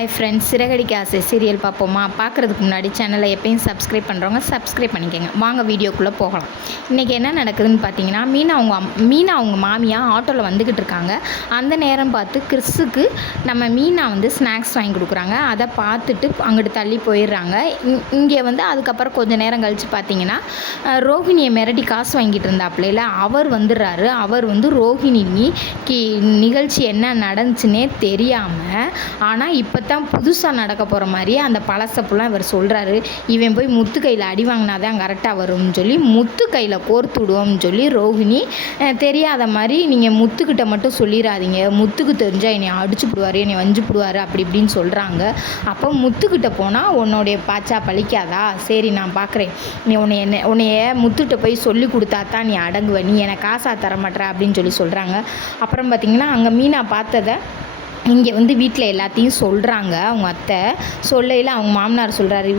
Hi friends, Siragadikka ஆசை serial பார்ப்போமா? பார்க்குறதுக்கு முன்னாடி சேனலை எப்பயும் சப்ஸ்கிரைப் பண்ணுறவங்க சப்ஸ்கிரைப் பண்ணிக்கோங்க. வாங்க வீடியோக்குள்ளே போகலாம். இன்றைக்கி என்ன நடக்குதுன்னு பார்த்தீங்கன்னா, மீனா அவங்க மாமியாக ஆட்டோவில் வந்துக்கிட்டு இருக்காங்க. அந்த நேரம் பார்த்து கிறிஸுக்கு நம்ம மீனா ஸ்நாக்ஸ் வாங்கி கொடுக்குறாங்க. அதை பார்த்துட்டு அங்கிட்டு தள்ளி போயிடுறாங்க. இங்கே அதுக்கப்புறம் கொஞ்சம் நேரம் கழித்து பார்த்தீங்கன்னா, ரோஹிணியை மிரட்டி காசு வாங்கிட்டு இருந்தாப்புல அவர் வந்துடுறாரு. அவர் ரோஹிணி நிகழ்ச்சி என்ன நடந்துச்சுன்னே தெரியாமல், ஆனால் இப்போ தான் புதுசாக நடக்க போகிற மாதிரியே அந்த பழசப்புலாம் இவர் சொல்கிறாரு. இவன் போய் முத்து கையில் அடி வாங்கினாதான் கரெக்டாக வரும்னு சொல்லி முத்து கையில் கோர்த்து விடுவோம்னு சொல்லி ரோஹிணி தெரியாத மாதிரி நீங்கள் முத்துக்கிட்ட மட்டும் சொல்லிடாதீங்க, முத்துக்கு தெரிஞ்சால் என்னை அடிச்சு விடுவார், என்னை வஞ்சு விடுவார் அப்படி இப்படின்னு சொல்கிறாங்க. அப்போ முத்துக்கிட்ட போனால் உன்னுடைய பாச்சா பழிக்காதா? சரி நான் பார்க்குறேன், நீ உன்னைய முத்துக்கிட்ட போய் சொல்லி கொடுத்தா தான் நீ அடங்குவ, நீ எனக்கு காசாக தரமாட்டேற அப்படின்னு சொல்கிறாங்க. அப்புறம் பார்த்திங்கன்னா அங்கே மீனா பார்த்ததை இங்கே வீட்டில் எல்லாத்தையும் சொல்கிறாங்க. அவங்க அத்தை சொல்லையில் அவங்க மாமனார் சொல்கிறாரு,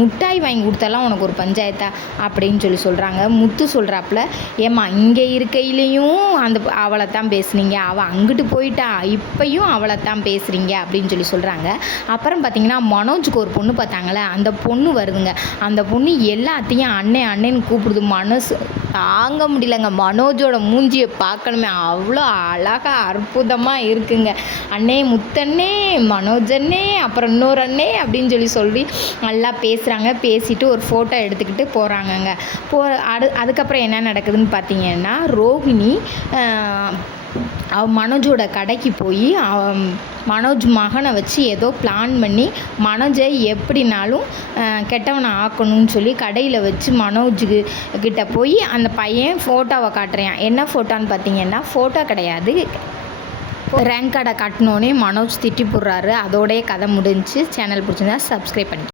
முட்டாய் வாங்கி கொடுத்தாலாம் உனக்கு ஒரு பஞ்சாயத்தா அப்படின்னு சொல்கிறாங்க. முத்து சொல்கிறாப்புல, ஏம்மா இங்கே இருக்கையிலையும் அவளை தான் பேசுனீங்க, அவள் அங்கிட்டு போயிட்டா, இப்பையும் அவளை தான் பேசுகிறீங்க அப்படின்னு சொல்கிறாங்க. அப்புறம் பார்த்திங்கன்னா மனோஜுக்கு ஒரு பொண்ணு பார்த்தாங்களே, அந்த பொண்ணு வருதுங்க. அந்த பொண்ணு எல்லாத்தையும் அண்ணேன்னு கூப்பிடுது. மனசு தாங்க முடியலங்க. மனோஜோட மூஞ்சியை பார்க்கணுமே, அவ்வளோ அழகாக அற்புதமாக இருக்குங்க. அண்ணே முத்தண்ணே, மனோஜண்ணே, அப்புறம் இன்னொரு அண்ணே அப்படின்னு சொல்லி நல்லா பேசுகிறாங்க. பேசிட்டு ஒரு ஃபோட்டோ எடுத்துக்கிட்டு போகிறாங்கங்க. அதுக்கப்புறம் என்ன நடக்குதுன்னு பார்த்தீங்கன்னா, ரோஹிணி மனோஜோட கடைக்கு போய் மனோஜ் மகனை வச்சு ஏதோ பிளான் பண்ணி மனோஜை எப்படினாலும் கெட்டவனை ஆக்கணும்னு சொல்லி கடையில் வச்சு மனோஜுக்கு கிட்ட போய் அந்த பையன் ஃபோட்டோவை காட்டுறான். என்ன ஃபோட்டோன்னு பார்த்தீங்கன்னா, ஃபோட்டோ கிடையாது, ரேங்க் கார்டை காட்டினோன்னே மனோஜ் திட்டி போடுறாரு. அதோடைய கதை முடிஞ்சு. சேனல் பிடிச்சிருந்தா சப்ஸ்கிரைப் பண்ணி